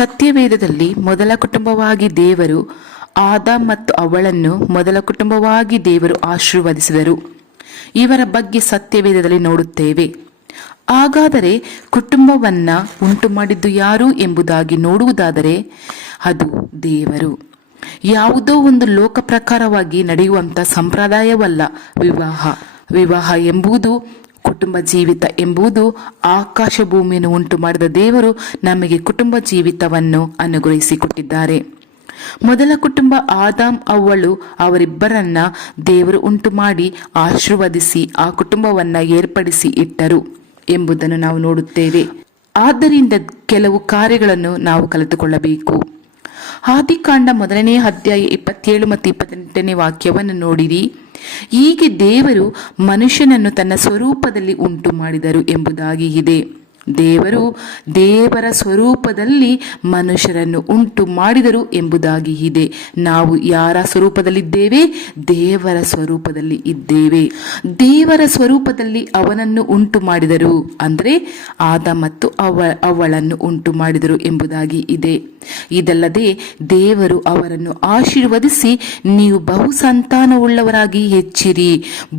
ಸತ್ಯವೇದದಲ್ಲಿ ಮೊದಲ ಕುಟುಂಬವಾಗಿ ದೇವರು ಆದಾಮ್ ಮತ್ತು ಅವಳನ್ನು ಮೊದಲ ಕುಟುಂಬವಾಗಿ ದೇವರು ಆಶೀರ್ವದಿಸಿದರು. ಇವರ ಬಗ್ಗೆ ಸತ್ಯವೇದದಲ್ಲಿ ನೋಡುತ್ತೇವೆ. ಹಾಗಾದರೆ ಕುಟುಂಬವನ್ನ ಉಂಟು ಮಾಡಿದ್ದು ಯಾರು ಎಂಬುದಾಗಿ ನೋಡುವುದಾದರೆ ಅದು ದೇವರು. ಯಾವುದೋ ಒಂದು ಲೋಕ ಪ್ರಕಾರವಾಗಿ ನಡೆಯುವಂತ ಸಂಪ್ರದಾಯವಲ್ಲ ವಿವಾಹ ಎಂಬುದು, ಕುಟುಂಬ ಜೀವಿತ ಎಂಬುದು ಆಕಾಶ ಭೂಮಿಯನ್ನು ಉಂಟು ಮಾಡಿದ ದೇವರು ನಮಗೆ ಕುಟುಂಬ ಜೀವಿತವನ್ನು ಅನುಗ್ರಹಿಸಿಕೊಟ್ಟಿದ್ದಾರೆ. ಮೊದಲ ಕುಟುಂಬ ಆದಾಮ್ ಅವ್ವಳು, ಅವರಿಬ್ಬರನ್ನ ದೇವರು ಉಂಟು ಮಾಡಿ ಆಶೀರ್ವದಿಸಿ ಆ ಕುಟುಂಬವನ್ನ ಏರ್ಪಡಿಸಿ ಇಟ್ಟರು ಎಂಬುದನ್ನು ನಾವು ನೋಡುತ್ತೇವೆ. ಆದ್ದರಿಂದ ಕೆಲವು ಕಾರ್ಯಗಳನ್ನು ನಾವು ಕಲಿತುಕೊಳ್ಳಬೇಕು. ಆದಿಕಾಂಡ 1ನೇ ಅಧ್ಯಾಯ 27 ಮತ್ತು 28ನೇ ವಾಕ್ಯವನ್ನು ನೋಡಿರಿ. ಹೀಗೆ ದೇವರು ಮನುಷ್ಯನನ್ನು ತನ್ನ ಸ್ವರೂಪದಲ್ಲಿ ಉಂಟು ಮಾಡಿದರು ಎಂಬುದಾಗಿ ಇದೆ. ದೇವರು ದೇವರ ಸ್ವರೂಪದಲ್ಲಿ ಮನುಷ್ಯರನ್ನು ಉಂಟು ಮಾಡಿದರು ಎಂಬುದಾಗಿ ಇದೆ. ನಾವು ಯಾರ ಸ್ವರೂಪದಲ್ಲಿದ್ದೇವೆ? ದೇವರ ಸ್ವರೂಪದಲ್ಲಿ ಇದ್ದೇವೆ. ದೇವರ ಸ್ವರೂಪದಲ್ಲಿ ಅವನನ್ನು ಉಂಟು ಮಾಡಿದರು ಅಂದರೆ ಆದಾಮ್ ಮತ್ತು ಅವಳನ್ನು ಉಂಟು ಮಾಡಿದರು ಎಂಬುದಾಗಿ ಇದೆ. ಇದಲ್ಲದೆ ದೇವರು ಅವರನ್ನು ಆಶೀರ್ವದಿಸಿ, ನೀವು ಬಹುಸಂತಾನವುಳ್ಳವರಾಗಿ ಹೆಚ್ಚಿರಿ,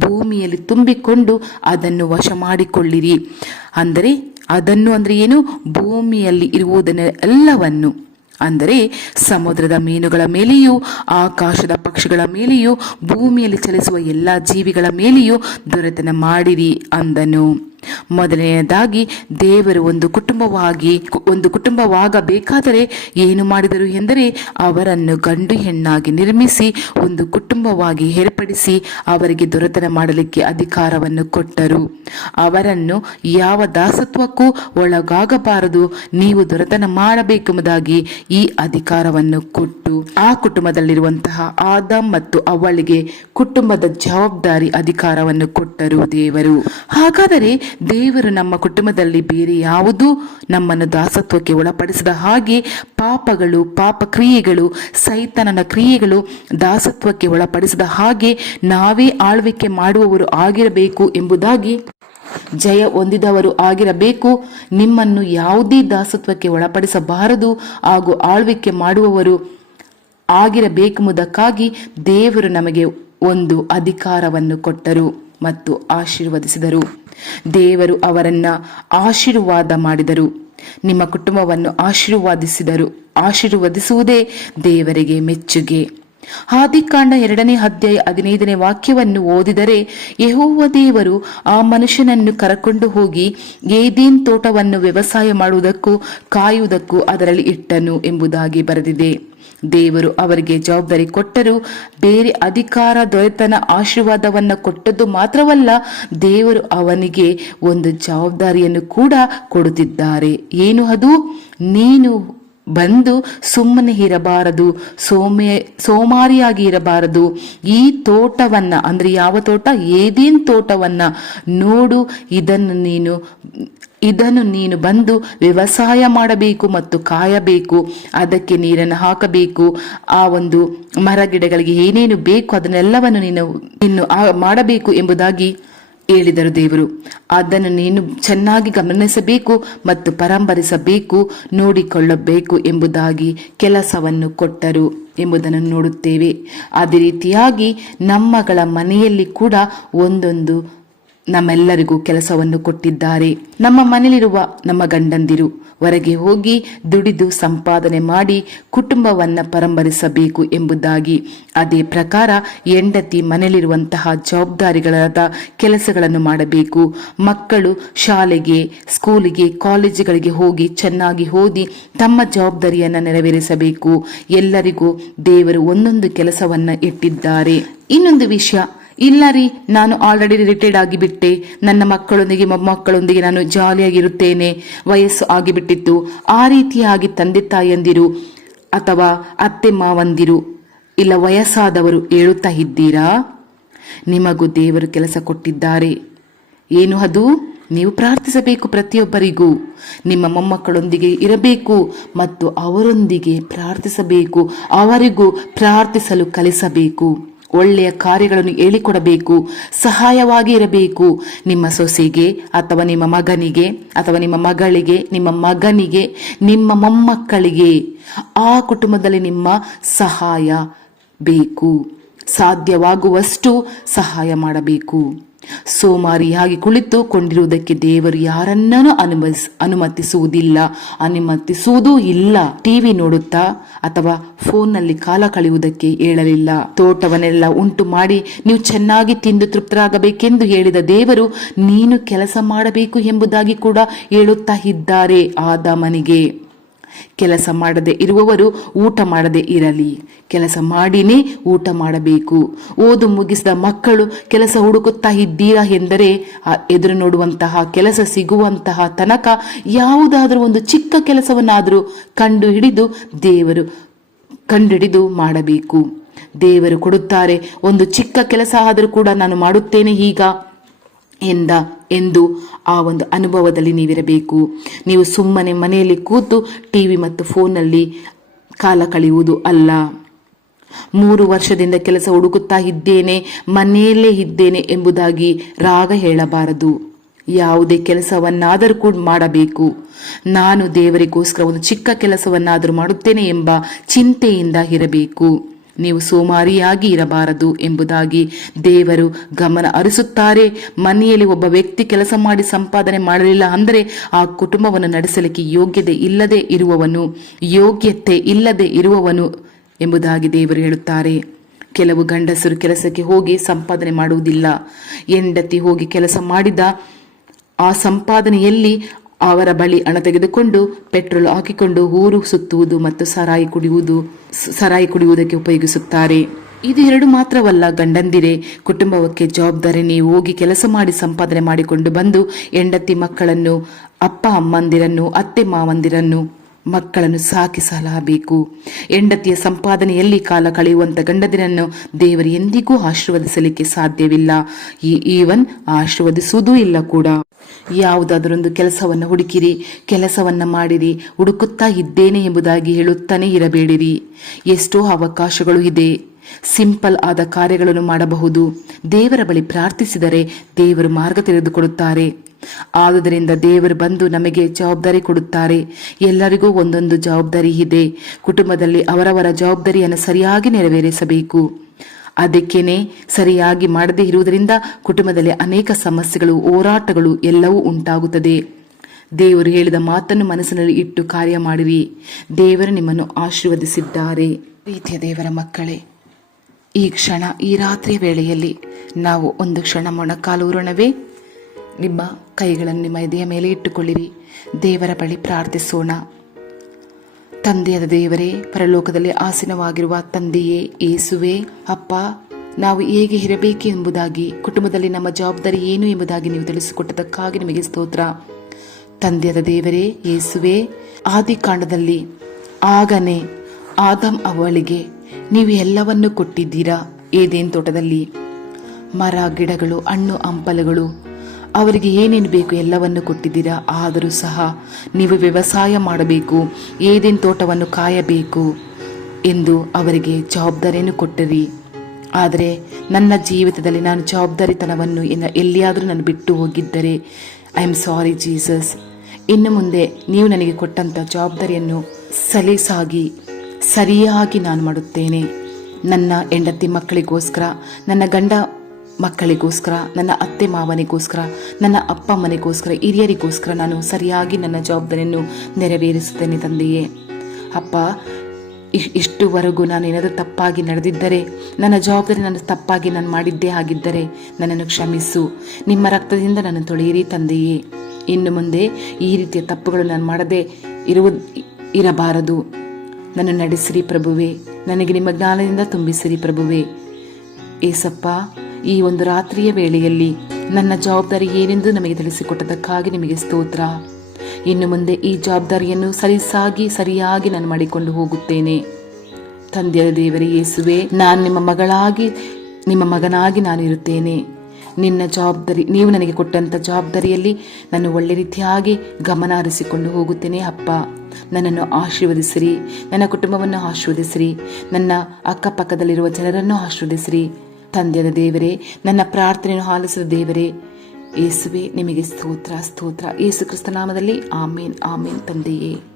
ಭೂಮಿಯಲ್ಲಿ ತುಂಬಿಕೊಂಡು ಅದನ್ನು ವಶ ಮಾಡಿಕೊಳ್ಳಿರಿ. ಅದನ್ನು ಅಂದ್ರೆ ಏನು? ಭೂಮಿಯಲ್ಲಿ ಇರುವುದನ್ನೆಲ್ಲವನ್ನು, ಅಂದರೆ ಸಮುದ್ರದ ಮೀನುಗಳ ಮೇಲೆಯೂ, ಆಕಾಶದ ಪಕ್ಷಿಗಳ ಮೇಲೆಯೂ, ಭೂಮಿಯಲ್ಲಿ ಚಲಿಸುವ ಎಲ್ಲಾ ಜೀವಿಗಳ ಮೇಲೆಯೂ ದೊರೆತನ ಮಾಡಿರಿ ಅಂದನು. ಮೊದಲನೆಯದಾಗಿ ದೇವರು ಒಂದು ಕುಟುಂಬವಾಗಬೇಕಾದರೆ ಏನು ಮಾಡಿದರು ಎಂದರೆ, ಅವರನ್ನು ಗಂಡು ಹೆಣ್ಣಾಗಿ ನಿರ್ಮಿಸಿ ಒಂದು ಕುಟುಂಬವಾಗಿ ಏರ್ಪಡಿಸಿ ಅವರಿಗೆ ದೊರೆತನ ಮಾಡಲಿಕ್ಕೆ ಅಧಿಕಾರವನ್ನು ಕೊಟ್ಟರು. ಅವರನ್ನು ಯಾವ ದಾಸತ್ವಕ್ಕೂ ಒಳಗಾಗಬಾರದು, ನೀವು ದೊರೆತನ ಮಾಡಬೇಕೆಂಬುದಾಗಿ ಈ ಅಧಿಕಾರವನ್ನು ಕೊಟ್ಟು ಆ ಕುಟುಂಬದಲ್ಲಿರುವಂತಹ ಆದಾಮ್ ಮತ್ತು ಅವಳಿಗೆ ಕುಟುಂಬದ ಜವಾಬ್ದಾರಿ ಅಧಿಕಾರವನ್ನು ಕೊಟ್ಟರು ದೇವರು. ಹಾಗಾದರೆ ದೇವರು ನಮ್ಮ ಕುಟುಂಬದಲ್ಲಿ ಬೇರೆ ಯಾವುದೂ ನಮ್ಮನ್ನು ದಾಸತ್ವಕ್ಕೆ ಒಳಪಡಿಸದ ಹಾಗೆ ಪಾಪಗಳು, ಪಾಪ ಕ್ರಿಯೆಗಳು, ಸೈತಾನನ ಕ್ರಿಯೆಗಳು ದಾಸತ್ವಕ್ಕೆ ಒಳಪಡಿಸದ ಹಾಗೆ ನಾವೇ ಆಳ್ವಿಕೆ ಮಾಡುವವರು ಆಗಿರಬೇಕು ಎಂಬುದಾಗಿ, ಜಯ ಹೊಂದಿದವರು ಆಗಿರಬೇಕು. ನಿಮ್ಮನ್ನು ಯಾವುದೇ ದಾಸತ್ವಕ್ಕೆ ಒಳಪಡಿಸಬಾರದು ಹಾಗೂ ಆಳ್ವಿಕೆ ಮಾಡುವವರು ಆಗಿರಬೇಕೆಂಬುದಕ್ಕಾಗಿ ದೇವರು ನಮಗೆ ಒಂದು ಅಧಿಕಾರವನ್ನು ಕೊಟ್ಟರು ಮತ್ತು ಆಶೀರ್ವದಿಸಿದರು. ದೇವರು ಅವರನ್ನ ಆಶೀರ್ವಾದ ಮಾಡಿದರು. ನಿಮ್ಮ ಕುಟುಂಬವನ್ನು ಆಶೀರ್ವದಿಸುವುದೇ ದೇವರಿಗೆ ಮೆಚ್ಚುಗೆ. ಆದಿಕಾಂಡ 2ನೇ ಅಧ್ಯಾಯ 15ನೇ ವಾಕ್ಯವನ್ನು ಓದಿದರೆ, ಯೆಹೋವ ದೇವರು ಆ ಮನುಷ್ಯನನ್ನು ಕರಕೊಂಡು ಹೋಗಿ ಏದೇನ್ ತೋಟವನ್ನು ವ್ಯವಸಾಯ ಮಾಡುವುದಕ್ಕೂ ಕಾಯುವುದಕ್ಕೂ ಅದರಲ್ಲಿ ಇಟ್ಟನು ಎಂಬುದಾಗಿ ಬರೆದಿದೆ. ದೇವರು ಅವರಿಗೆ ಜವಾಬ್ದಾರಿ ಕೊಟ್ಟರು. ಬೇರೆ ಅಧಿಕಾರ, ದೊರೆತನ, ಆಶೀರ್ವಾದವನ್ನು ಕೊಟ್ಟದ್ದು ಮಾತ್ರವಲ್ಲ, ದೇವರು ಅವನಿಗೆ ಒಂದು ಜವಾಬ್ದಾರಿಯನ್ನು ಕೂಡ ಕೊಡುತ್ತಿದ್ದಾರೆ. ಏನು ಅದು? ನೀನು ಬಂದು ಸುಮ್ಮನೆ ಇರಬಾರದು, ಸೋಮಾರಿಯಾಗಿ ಇರಬಾರದು. ಈ ತೋಟವನ್ನ, ಅಂದ್ರೆ ಯಾವ ತೋಟ? ಏದೇನ್ ತೋಟವನ್ನ ನೋಡು. ಇದನ್ನು ನೀನು ಬಂದು ವ್ಯವಸಾಯ ಮಾಡಬೇಕು ಮತ್ತು ಕಾಯಬೇಕು, ಅದಕ್ಕೆ ನೀರನ್ನು ಹಾಕಬೇಕು. ಆ ಒಂದು ಮರ ಗಿಡಗಳಿಗೆ ಏನೇನು ಬೇಕು ಅದನ್ನೆಲ್ಲವನ್ನು ನೀನು ಮಾಡಬೇಕು ಎಂಬುದಾಗಿ ಹೇಳಿದರು ದೇವರು. ಅದನ್ನು ನೀನು ಚೆನ್ನಾಗಿ ಗಮನಿಸಬೇಕು ಮತ್ತು ಪರಾಮರಿಸಬೇಕು, ನೋಡಿಕೊಳ್ಳಬೇಕು ಎಂಬುದಾಗಿ ಕೆಲಸವನ್ನು ಕೊಟ್ಟರು ಎಂಬುದನ್ನು ನೋಡುತ್ತೇವೆ. ಅದೇ ರೀತಿಯಾಗಿ ನಮ್ಮಗಳ ಮನೆಯಲ್ಲಿ ಕೂಡ ಒಂದೊಂದು ನಮ್ಮೆಲ್ಲರಿಗೂ ಕೆಲಸವನ್ನು ಕೊಟ್ಟಿದ್ದಾರೆ. ನಮ್ಮ ಮನೆಯಲ್ಲಿರುವ ನಮ್ಮ ಗಂಡಂದಿರು ಹೊರಗೆ ಹೋಗಿ ದುಡಿದು ಸಂಪಾದನೆ ಮಾಡಿ ಕುಟುಂಬವನ್ನ ಪರಂಬರಿಸಬೇಕು ಎಂಬುದಾಗಿ, ಅದೇ ಪ್ರಕಾರ ಹೆಂಡತಿ ಮನೆಯಲ್ಲಿರುವಂತಹ ಜವಾಬ್ದಾರಿಗಳಾದ ಕೆಲಸಗಳನ್ನು ಮಾಡಬೇಕು. ಮಕ್ಕಳು ಶಾಲೆಗೆ, ಸ್ಕೂಲಿಗೆ, ಕಾಲೇಜುಗಳಿಗೆ ಹೋಗಿ ಚೆನ್ನಾಗಿ ಓದಿ ತಮ್ಮ ಜವಾಬ್ದಾರಿಯನ್ನ ನೆರವೇರಿಸಬೇಕು. ಎಲ್ಲರಿಗೂ ದೇವರು ಒಂದೊಂದು ಕೆಲಸವನ್ನ ಇಟ್ಟಿದ್ದಾರೆ. ಇನ್ನೊಂದು ವಿಷಯ, ಇಲ್ಲ ರೀ, ನಾನು ಆಲ್ರೆಡಿ ರಿಟೈರ್ಡ್ ಆಗಿಬಿಟ್ಟೆ, ನನ್ನ ಮಕ್ಕಳೊಂದಿಗೆ ಮೊಮ್ಮಕ್ಕಳೊಂದಿಗೆ ನಾನು ಜಾಲಿಯಾಗಿರುತ್ತೇನೆ, ವಯಸ್ಸು ಆಗಿಬಿಟ್ಟಿತ್ತು, ಆ ರೀತಿಯಾಗಿ ತಂದೆ ತಾಯಂದಿರು ಅಥವಾ ಅತ್ತೆ ಮಾವಂದಿರು ಇಲ್ಲ ವಯಸ್ಸಾದವರು ಹೇಳುತ್ತಾ ಇದ್ದೀರಾ? ನಿಮಗೂ ದೇವರು ಕೆಲಸ ಕೊಟ್ಟಿದ್ದಾರೆ. ಏನು ಅದು? ನೀವು ಪ್ರಾರ್ಥಿಸಬೇಕು. ಪ್ರತಿಯೊಬ್ಬರಿಗೂ ನಿಮ್ಮ ಮೊಮ್ಮಕ್ಕಳೊಂದಿಗೆ ಇರಬೇಕು ಮತ್ತು ಅವರೊಂದಿಗೆ ಪ್ರಾರ್ಥಿಸಬೇಕು. ಅವರಿಗೂ ಪ್ರಾರ್ಥಿಸಲು ಕಲಿಸಬೇಕು. ಒಳ್ಳೆಯ ಕಾರ್ಯಗಳನ್ನು ಹೇಳಿಕೊಡಬೇಕು, ಸಹಾಯವಾಗಿ ಇರಬೇಕು. ನಿಮ್ಮ ಸೊಸೆಗೆ ಅಥವಾ ನಿಮ್ಮ ಮಗನಿಗೆ ಅಥವಾ ನಿಮ್ಮ ಮಗಳಿಗೆ, ನಿಮ್ಮ ಮಗನಿಗೆ, ನಿಮ್ಮ ಮೊಮ್ಮಕ್ಕಳಿಗೆ ಆ ಕುಟುಂಬದಲ್ಲಿ ನಿಮ್ಮ ಸಹಾಯ ಬೇಕು. ಸಾಧ್ಯವಾಗುವಷ್ಟು ಸಹಾಯ ಮಾಡಬೇಕು. ಸೋಮಾರಿಯಾಗಿ ಕುಳಿತುಕೊಂಡಿರುವುದಕ್ಕೆ ದೇವರು ಯಾರನ್ನೂ ಅನುಮತಿಸುವುದೂ ಇಲ್ಲ. ಟಿವಿ ನೋಡುತ್ತಾ ಅಥವಾ ಫೋನ್ನಲ್ಲಿ ಕಾಲ ಕಳೆಯುವುದಕ್ಕೆ ಹೇಳಲಿಲ್ಲ. ತೋಟವನ್ನೆಲ್ಲ ಉಂಟು ಮಾಡಿ ನೀವು ಚೆನ್ನಾಗಿ ತಿಂದು ತೃಪ್ತರಾಗಬೇಕೆಂದು ಹೇಳಿದ ದೇವರು ನೀನು ಕೆಲಸ ಮಾಡಬೇಕು ಎಂಬುದಾಗಿ ಕೂಡ ಹೇಳುತ್ತಾ ಇದ್ದಾರೆ ಆದಾಮನಿಗೆ. ಕೆಲಸ ಮಾಡದೆ ಇರುವವರು ಊಟ ಮಾಡದೆ ಇರಲಿ, ಕೆಲಸ ಮಾಡಿನೇ ಊಟ ಮಾಡಬೇಕು. ಓದು ಮುಗಿಸಿದ ಮಕ್ಕಳು ಕೆಲಸ ಹುಡುಕುತ್ತಾ ಇದ್ದೀರಾ ಎಂದರೆ ಎದುರು ನೋಡುವಂತಹ ಕೆಲಸ ಸಿಗುವಂತಹ ತನಕ ಯಾವುದಾದ್ರೂ ಒಂದು ಚಿಕ್ಕ ಕೆಲಸವನ್ನಾದರೂ ಕಂಡುಹಿಡಿದು ಮಾಡಬೇಕು. ದೇವರು ಕೊಡುತ್ತಾರೆ, ಒಂದು ಚಿಕ್ಕ ಕೆಲಸ ಆದರೂ ಕೂಡ ನಾನು ಮಾಡುತ್ತೇನೆ ಈಗ ಎಂದು ಆ ಒಂದು ಅನುಭವದಲ್ಲಿ ನೀವಿರಬೇಕು. ನೀವು ಸುಮ್ಮನೆ ಮನೆಯಲ್ಲಿ ಕೂತು ಟಿವಿ ಮತ್ತು ಫೋನ್ನಲ್ಲಿ ಕಾಲ ಕಳೆಯುವುದು ಅಲ್ಲ. 3 ವರ್ಷದಿಂದ ಕೆಲಸ ಹುಡುಕುತ್ತಾ ಇದ್ದೇನೆ, ಮನೆಯಲ್ಲೇ ಇದ್ದೇನೆ ಎಂಬುದಾಗಿ ರಾಗ ಹೇಳಬಾರದು. ಯಾವುದೇ ಕೆಲಸವನ್ನಾದರೂ ಕೂಡ ಮಾಡಬೇಕು. ನಾನು ದೇವರಿಗೋಸ್ಕರ ಒಂದು ಚಿಕ್ಕ ಕೆಲಸವನ್ನಾದರೂ ಮಾಡುತ್ತೇನೆ ಎಂಬ ಚಿಂತೆಯಿಂದ ಇರಬೇಕು. ನೀವು ಸೋಮಾರಿಯಾಗಿ ಇರಬಾರದು ಎಂಬುದಾಗಿ ದೇವರು ಗಮನ ಹರಿಸುತ್ತಾರೆ. ಮನೆಯಲ್ಲಿ ಒಬ್ಬ ವ್ಯಕ್ತಿ ಕೆಲಸ ಮಾಡಿ ಸಂಪಾದನೆ ಮಾಡಲಿಲ್ಲ ಅಂದರೆ ಆ ಕುಟುಂಬವನ್ನು ನಡೆಸಲಿಕ್ಕೆ ಯೋಗ್ಯತೆ ಇಲ್ಲದೆ ಇರುವವನು ಎಂಬುದಾಗಿ ದೇವರು ಹೇಳುತ್ತಾರೆ. ಕೆಲವು ಗಂಡಸರು ಕೆಲಸಕ್ಕೆ ಹೋಗಿ ಸಂಪಾದನೆ ಮಾಡುವುದಿಲ್ಲ. ಹೆಂಡತಿ ಹೋಗಿ ಕೆಲಸ ಮಾಡಿದ ಆ ಸಂಪಾದನೆಯಲ್ಲಿ ಅವರ ಬಳಿ ಹಣ ತೆಗೆದುಕೊಂಡು ಪೆಟ್ರೋಲ್ ಹಾಕಿಕೊಂಡು ಊರು ಸುತ್ತುವುದು ಮತ್ತು ಸರಾಯಿ ಕುಡಿಯುವುದಕ್ಕೆ ಉಪಯೋಗಿಸುತ್ತಾರೆ. ಇದು 2 ಮಾತ್ರವಲ್ಲ ಗಂಡಂದಿರೇ, ಕುಟುಂಬಕ್ಕೆ ಜವಾಬ್ದಾರಿ. ನೀವು ಹೋಗಿ ಕೆಲಸ ಮಾಡಿ ಸಂಪಾದನೆ ಮಾಡಿಕೊಂಡು ಬಂದು ಹೆಂಡತಿ ಮಕ್ಕಳನ್ನು, ಅಪ್ಪ ಅಮ್ಮಂದಿರನ್ನು, ಅತ್ತೆ ಮಾವಂದಿರನ್ನು, ಮಕ್ಕಳನ್ನು ಸಾಕಿ ಸಲಹಬೇಕು. ಹೆಂಡತಿಯ ಸಂಪಾದನೆಯಲ್ಲಿ ಕಾಲ ಕಳೆಯುವಂತ ಗಂಡದಿರನ್ನು ದೇವರು ಎಂದಿಗೂ ಆಶೀರ್ವದಿಸಲಿಕ್ಕೆ ಸಾಧ್ಯವಿಲ್ಲ. ಈವನ್ ಆಶೀರ್ವದಿಸುವುದೂ ಇಲ್ಲ ಕೂಡ. ಯಾವುದಾದರೊಂದು ಕೆಲಸವನ್ನು ಹುಡುಕಿರಿ, ಕೆಲಸವನ್ನ ಮಾಡಿರಿ. ಹುಡುಕುತ್ತಾ ಇದ್ದೇನೆ ಎಂಬುದಾಗಿ ಹೇಳುತ್ತಾನೆ ಇರಬೇಡಿರಿ. ಎಷ್ಟೋ ಅವಕಾಶಗಳು ಇದೆ. ಸಿಂಪಲ್ ಆದ ಕಾರ್ಯಗಳನ್ನು ಮಾಡಬಹುದು. ದೇವರ ಬಳಿ ಪ್ರಾರ್ಥಿಸಿದರೆ ದೇವರು ಮಾರ್ಗ ತೆರೆದುಕೊಡುತ್ತಾರೆ. ಆದುದರಿಂದ ದೇವರು ಬಂದು ನಮಗೆ ಜವಾಬ್ದಾರಿ ಕೊಡುತ್ತಾರೆ. ಎಲ್ಲರಿಗೂ ಒಂದೊಂದು ಜವಾಬ್ದಾರಿ ಇದೆ. ಕುಟುಂಬದಲ್ಲಿ ಅವರವರ ಜವಾಬ್ದಾರಿಯನ್ನು ಸರಿಯಾಗಿ ನೆರವೇರಿಸಬೇಕು. ಅದಕ್ಕೇನೆ ಸರಿಯಾಗಿ ಮಾಡದೇ ಇರುವುದರಿಂದ ಕುಟುಂಬದಲ್ಲಿ ಅನೇಕ ಸಮಸ್ಯೆಗಳು, ಹೋರಾಟಗಳು ಎಲ್ಲವೂ ಉಂಟಾಗುತ್ತದೆ. ದೇವರು ಹೇಳಿದ ಮಾತನ್ನು ಮನಸ್ಸಿನಲ್ಲಿ ಇಟ್ಟು ಕಾರ್ಯ ಮಾಡಿರಿ. ದೇವರು ನಿಮ್ಮನ್ನು ಆಶೀರ್ವದಿಸಿದ್ದಾರೆ. ಪ್ರೀತಿಯ ದೇವರ ಮಕ್ಕಳೇ, ಈ ಕ್ಷಣ, ಈ ರಾತ್ರಿಯ ವೇಳೆಯಲ್ಲಿ ನಾವು ಒಂದು ಕ್ಷಣ ಮೊಣಕಾಲೂರೋಣವೇ? ನಿಮ್ಮ ಕೈಗಳನ್ನು ನಿಮ್ಮ ಎದೆಯ ಮೇಲೆ ಇಟ್ಟುಕೊಳ್ಳಿರಿ. ದೇವರ ಬಳಿ ಪ್ರಾರ್ಥಿಸೋಣ. ತಂದೆಯಾದ ದೇವರೇ, ಪರಲೋಕದಲ್ಲಿ ಆಸೀನವಾಗಿರುವ ತಂದೆಯೇ, ಯೇಸುವೇ, ಅಪ್ಪ, ನಾವು ಹೇಗೆ ಇರಬೇಕೆಂಬುದಾಗಿ, ಕುಟುಂಬದಲ್ಲಿ ನಮ್ಮ ಜವಾಬ್ದಾರಿ ಏನು ಎಂಬುದಾಗಿ ನೀವು ತಿಳಿಸಿಕೊಟ್ಟದಕ್ಕಾಗಿ ನಿಮಗೆ ಸ್ತೋತ್ರ. ತಂದೆಯಾದ ದೇವರೇ, ಯೇಸುವೇ, ಆದಿಕಾಂಡದಲ್ಲಿ ಆಗನೇ ಆದಮ್ ಅವಳಿಗೆ ನೀವು ಎಲ್ಲವನ್ನೂ ಕೊಟ್ಟಿದ್ದೀರಾ. ಏದೇನ್ ತೋಟದಲ್ಲಿ ಮರ, ಗಿಡಗಳು, ಹಣ್ಣು ಹಂಪಲುಗಳು, ಅವರಿಗೆ ಏನೇನು ಬೇಕು ಎಲ್ಲವನ್ನು ಕೊಟ್ಟಿದ್ದೀರಾ. ಆದರೂ ಸಹ ನೀವು ವ್ಯವಸಾಯ ಮಾಡಬೇಕು, ಏದೇನ್ ತೋಟವನ್ನು ಕಾಯಬೇಕು ಎಂದು ಅವರಿಗೆ ಜವಾಬ್ದಾರಿಯನ್ನು ಕೊಟ್ಟಿರಿ. ಆದರೆ ನನ್ನ ಜೀವಿತದಲ್ಲಿ ನಾನು ಜವಾಬ್ದಾರಿತನವನ್ನು ಎಲ್ಲಿಯಾದರೂ ನಾನು ಬಿಟ್ಟು ಹೋಗಿದ್ದರೆ ಐ ಆಮ್ ಸಾರಿ ಜೀಸಸ್. ಇನ್ನು ಮುಂದೆ ನೀವು ನನಗೆ ಕೊಟ್ಟಂಥ ಜವಾಬ್ದಾರಿಯನ್ನು ಸರಿಯಾಗಿ ನಾನು ಮಾಡುತ್ತೇನೆ. ನನ್ನ ಹೆಂಡತಿ ಮಕ್ಕಳಿಗೋಸ್ಕರ, ನನ್ನ ಗಂಡ ಮಕ್ಕಳಿಗೋಸ್ಕರ, ನನ್ನ ಅತ್ತೆ ಮಾವನಿಗೋಸ್ಕರ, ನನ್ನ ಅಪ್ಪ ಅಮ್ಮನಿಗೋಸ್ಕರ, ಹಿರಿಯರಿಗೋಸ್ಕರ ನಾನು ಸರಿಯಾಗಿ ನನ್ನ ಜವಾಬ್ದಾರಿಯನ್ನು ನೆರವೇರಿಸುತ್ತೇನೆ ತಂದೆಯೇ. ಅಪ್ಪ, ಇಷ್ಟುವರೆಗೂ ನಾನು ಏನಾದರೂ ತಪ್ಪಾಗಿ ನಡೆದಿದ್ದರೆ, ನನ್ನ ಜವಾಬ್ದಾರಿ ನಾನು ತಪ್ಪಾಗಿ ಮಾಡಿದ್ದೇ ಆಗಿದ್ದರೆ ನನ್ನನ್ನು ಕ್ಷಮಿಸು. ನಿಮ್ಮ ರಕ್ತದಿಂದ ನನ್ನ ತೊಳೆಯಿರಿ ತಂದೆಯೇ. ಇನ್ನು ಮುಂದೆ ಈ ರೀತಿಯ ತಪ್ಪುಗಳು ನಾನು ಮಾಡದೆ ಇರಬಾರದು. ನನ್ನ ನಡೆಸಿರಿ ಪ್ರಭುವೇ. ನನಗೆ ನಿಮ್ಮ ಜ್ಞಾನದಿಂದ ತುಂಬಿಸಿರಿ ಪ್ರಭುವೇ. ಏಸಪ್ಪ, ಈ ಒಂದು ರಾತ್ರಿಯ ವೇಳೆಯಲ್ಲಿ ನನ್ನ ಜವಾಬ್ದಾರಿ ಏನೆಂದು ನಮಗೆ ತಿಳಿಸಿಕೊಟ್ಟದಕ್ಕಾಗಿ ನಿಮಗೆ ಸ್ತೋತ್ರ. ಇನ್ನು ಮುಂದೆ ಈ ಜವಾಬ್ದಾರಿಯನ್ನು ಸರಿಯಾಗಿ ನಾನು ಮಾಡಿಕೊಂಡು ಹೋಗುತ್ತೇನೆ. ತಂದೆಯ ದೇವರೇ ಯೇಸುವೆ, ನಾನು ನಿಮ್ಮ ಮಗನಾಗಿ ನಾನು ಇರುತ್ತೇನೆ. ನಿನ್ನ ಜವಾಬ್ದಾರಿ, ನೀವು ನನಗೆ ಕೊಟ್ಟಂಥ ಜವಾಬ್ದಾರಿಯಲ್ಲಿ ನಾನು ಒಳ್ಳೆ ರೀತಿಯಾಗಿ ಗಮನ ಹರಿಸಿಕೊಂಡು ಹೋಗುತ್ತೇನೆ ಅಪ್ಪ. ನನ್ನನ್ನು ಆಶೀರ್ವದಿಸಿರಿ, ನನ್ನ ಕುಟುಂಬವನ್ನು ಆಶೀರ್ವದಿಸಿರಿ, ನನ್ನ ಅಕ್ಕಪಕ್ಕದಲ್ಲಿರುವ ಜನರನ್ನು ಆಶೀರ್ವದಿಸಿರಿ. ತಂದೆಯಾದ ದೇವರೇ, ನನ್ನ ಪ್ರಾರ್ಥನೆಯನ್ನು ಆಲಿಸಿದ ದೇವರೇ, ಯೇಸುವೆ ನಿಮಗೆ ಸ್ತೋತ್ರ ಸ್ತೋತ್ರ. ಯೇಸು ಕ್ರಿಸ್ತ ನಾಮದಲ್ಲಿ ಆಮೇನ್ ಆಮೇನ್ ತಂದೆಯೇ.